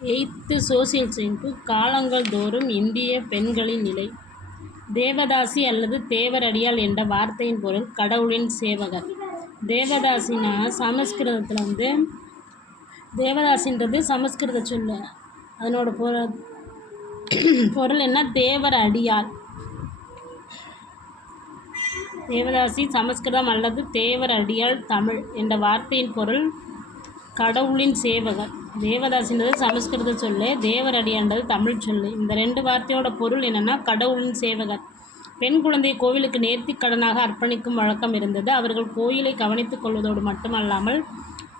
Eighth social science காலங்கள் தோறும் இந்திய பெண்களின் நிலை. தேவதாசி அல்லது தேவரடியாள் என்ற வார்த்தையின் பொருள் கடவுளின் சேவகர். தேவதாசினா சமஸ்கிருதத்தில் தேவதாசின்றது சமஸ்கிருத சொல்லு. அதனோட பொருள் என்ன? தேவர் அடியாள். தேவதாசி சமஸ்கிருதம் அல்லது தேவர் அடியாள் தமிழ் என்ற வார்த்தையின் பொருள் கடவுளின் சேவகர். தேவதாசின்றது சமஸ்கிருத சொல்லு, தேவர் அடியான்றது தமிழ் சொல்லு. இந்த ரெண்டு வார்த்தையோட பொருள் என்னென்னா கடவுளின் சேவகர். பெண் குழந்தையை கோவிலுக்கு நேர்த்தி கடனாக அர்ப்பணிக்கும் வழக்கம் இருந்தது. அவர்கள் கோயிலை கவனித்துக் கொள்வதோடு மட்டுமல்லாமல்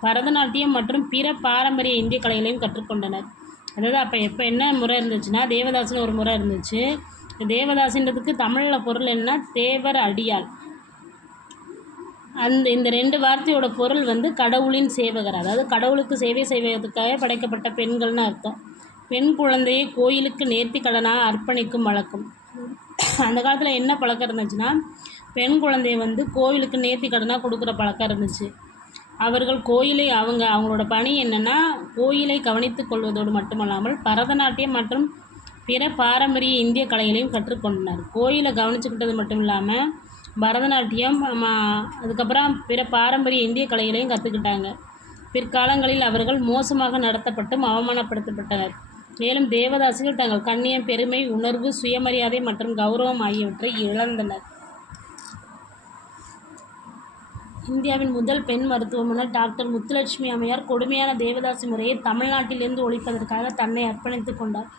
பரதநாட்டியம் மற்றும் பிற பாரம்பரிய இந்திய கலைகளையும் கற்றுக்கொண்டனர். அதாவது அப்போ என்ன முறை இருந்துச்சுன்னா, தேவதாசின்னு ஒரு முறை இருந்துச்சு. தேவதாசின்றதுக்கு தமிழில் பொருள் என்ன? தேவர் அடியாள். இந்த ரெண்டு வார்த்தையோட பொருள் கடவுளின் சேவகர். அதாவது கடவுளுக்கு சேவை செய்வதற்காக படைக்கப்பட்ட பெண்கள்னு அர்த்தம். பெண் குழந்தையை கோயிலுக்கு நேர்த்தி கடனாக அர்ப்பணிக்கும் வழக்கம். அந்த காலத்தில் என்ன பழக்கம் இருந்துச்சுன்னா, பெண் குழந்தைய கோவிலுக்கு நேர்த்தி கடனாக கொடுக்குற பழக்கம் இருந்துச்சு. அவர்கள் கோயிலை அவங்களோட பணி என்னென்னா, கோயிலை கவனித்து கொள்வதோடு மட்டுமல்லாமல் பரதநாட்டியம் மற்றும் பிற பாரம்பரிய இந்திய கலைகளையும் கற்றுக்கொண்டனர். கோயிலை கவனிச்சுக்கிட்டது மட்டும் இல்லாமல் பரதநாட்டியம், அதுக்கப்புறம் பிற பாரம்பரிய இந்திய கலைகளையும் கற்றுக்கிட்டாங்க. பிற்காலங்களில் அவர்கள் மோசமாக நடத்தப்பட்டும் அவமானப்படுத்தப்பட்டனர். மேலும் தேவதாசிகள் தங்கள் கண்ணியம், பெருமை உணர்வு, சுயமரியாதை மற்றும் கௌரவம் ஆகியவற்றை இழந்தனர். இந்தியாவின் முதல் பெண் மருத்துவமனை டாக்டர் முத்துலட்சுமி அம்மையார் கொடுமையான தேவதாசி முறையை தமிழ்நாட்டிலிருந்து ஒழிப்பதற்காக தன்னை அர்ப்பணித்து கொண்டார்.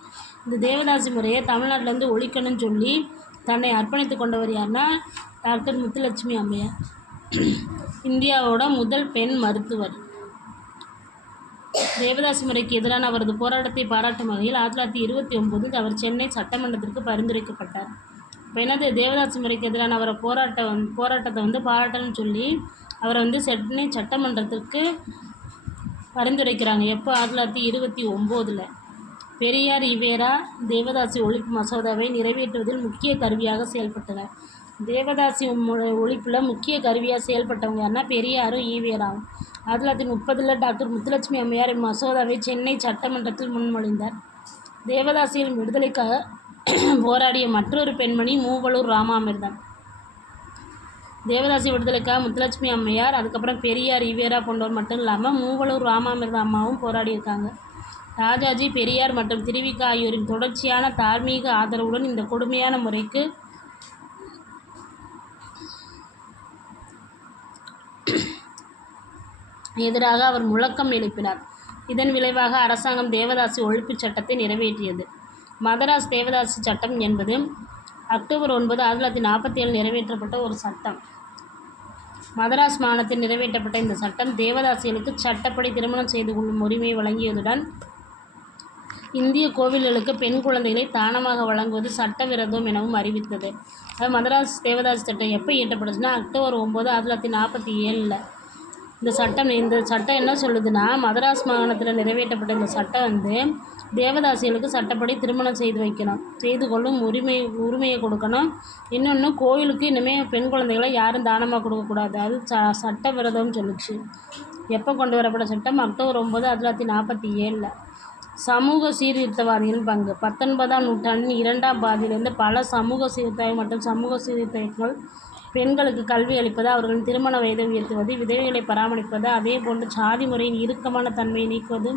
இந்த தேவதாசி முறையை தமிழ்நாட்டிலேருந்து ஒழிக்கணும்னு சொல்லி தன்னை அர்ப்பணித்து கொண்டவர் யாருன்னா டாக்டர் முத்துலட்சுமி அம்மையார். இந்தியாவோட முதல் பெண் மருத்துவர். தேவதாசி முறைக்கு எதிரான அவரது போராட்டத்தை பாராட்டும் வகையில் 1929 அவர் சென்னை சட்டமன்றத்திற்கு பரிந்துரைக்கப்பட்டார். இப்போ என்னது, தேவதாசி முறைக்கு எதிரான அவரை போராட்டத்தை பாராட்டணும்னு சொல்லி அவரை சென்னை சட்டமன்றத்திற்கு பரிந்துரைக்கிறாங்க. எப்போ? 1929. பெரியார் ஈவேரா தேவதாசி ஒழிப்பு மசோதாவை நிறைவேற்றுவதில் முக்கிய கருவியாக செயல்பட்டனர். தேவதாசி ஒழிப்பில் முக்கிய கருவியாக செயல்பட்டவங்க யாருன்னா பெரியாரும் ஈவேராவும். 1930 டாக்டர் முத்துலட்சுமி அம்மையார் மசோதாவை சென்னை சட்டமன்றத்தில் முன்மொழிந்தார். தேவதாசிகளின் விடுதலைக்காக போராடிய மற்றொரு பெண்மணி மூவலூர் ராமாமிர்தம். தேவதாசி விடுதலைக்காக முத்துலட்சுமி அம்மையார், அதுக்கப்புறம் பெரியார், ஈவேரா போன்றவர் மட்டும் இல்லாமல் மூவலூர் ராமாமிர்தம் அம்மாவும் போராடியிருக்காங்க. ராஜாஜி, பெரியார் மற்றும் திருவிக ஆகியோரின் தொடர்ச்சியான தார்மீக ஆதரவுடன் இந்த கொடுமையான முறைக்கு எதிராக அவர் முழக்கம் எழுப்பினார். இதன் விளைவாக அரசாங்கம் தேவதாசி ஒழிப்புச் சட்டத்தை நிறைவேற்றியது. மதராஸ் தேவதாசி சட்டம் என்பது அக்டோபர் 9, 1947 நிறைவேற்றப்பட்ட ஒரு சட்டம். மதராஸ் மாநிலத்தில் நிறைவேற்றப்பட்ட இந்த சட்டம் தேவதாசிகளுக்கு சட்டப்படி திருமணம் செய்து கொள்ளும் உரிமையை வழங்கியதுடன் இந்திய கோவில்களுக்கு பெண் குழந்தைகளை தானமாக வழங்குவது சட்டவிரோதம் எனவும் அறிவித்தது. மதராஸ் தேவதாசி சட்டம் எப்போ இயற்றப்பட்டுச்சுன்னா அக்டோபர் 9, 1947. இந்த சட்டம் என்ன சொல்லுதுன்னா, மதராஸ் மாகாணத்தில் நிறைவேற்றப்பட்ட இந்த சட்டம் தேவதாசிகளுக்கு சட்டப்படி திருமணம் செய்து கொள்ளும் உரிமையை கொடுக்கணும். இன்னொன்று, கோயிலுக்கு இனிமேல் பெண் குழந்தைகளை யாரும் தானமாக கொடுக்கக்கூடாது. அது சட்டவிரோதம்னு சொல்லிச்சு. எப்போ கொண்டு வரப்பட்ட சட்டம்? அக்டோபர் 9, 1947. சமூக சீர்திருத்தவாதிகளின் பங்கு. 19ஆம் நூற்றாண்டின் 2ஆம் பாதியிலிருந்து பல சமூக சீர்திருத்தம் மற்றும் சமூக சீர்திருத்தங்கள் பெண்களுக்கு கல்வி அளிப்பது, அவர்களின் திருமண வயதை உயர்த்துவது, விதவைகளை பராமரிப்பது, அதே போன்று சாதி முறையின் இறுக்கமான தன்மையை நீக்குவது,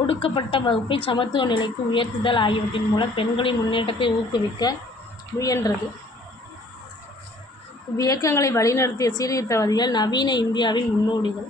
ஒடுக்கப்பட்ட வகுப்பை சமத்துவ நிலைக்கு உயர்த்துதல் ஆகியவற்றின் மூலம் பெண்களின் முன்னேற்றத்தை ஊக்குவிக்க முயன்றது. இவ்வியக்கங்களை வழிநடத்திய சீர்திருத்தவாதிகள் நவீன இந்தியாவின் முன்னோடிகள்.